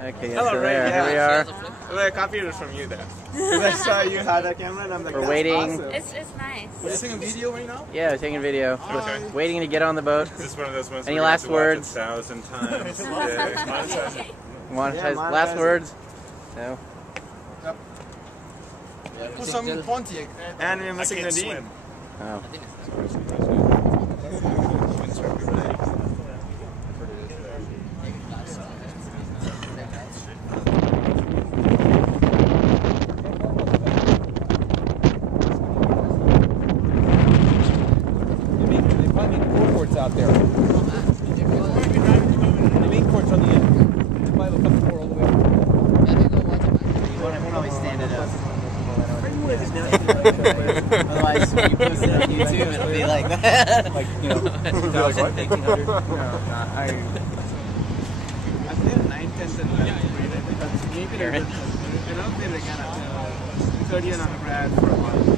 Okay, Hello, so Ray, there, yeah. here we are. Well, I copied it from you then. Because I saw you had a camera and I'm like, We're that's waiting. awesome. It's nice. Are you taking a video right now? Yeah, we're taking a video. Okay. Waiting to get on the boat. Is this one of those ones Any where you last have to watch words? it 1,000 times? Monetize. monetize Last it. words? No. Put some 20. And we're missing the D. Oh. They probably make 4 courts out there. They make courts on the end. They probably look up the 4 all the way up. You want to probably stand it up. Otherwise, when you post it on YouTube, it'll be like that. Like, you know, 2,000, 1,800. No, I feel 9, 10, and 11 maybe they're good. I don't feel again after 30 and undergrad for a while.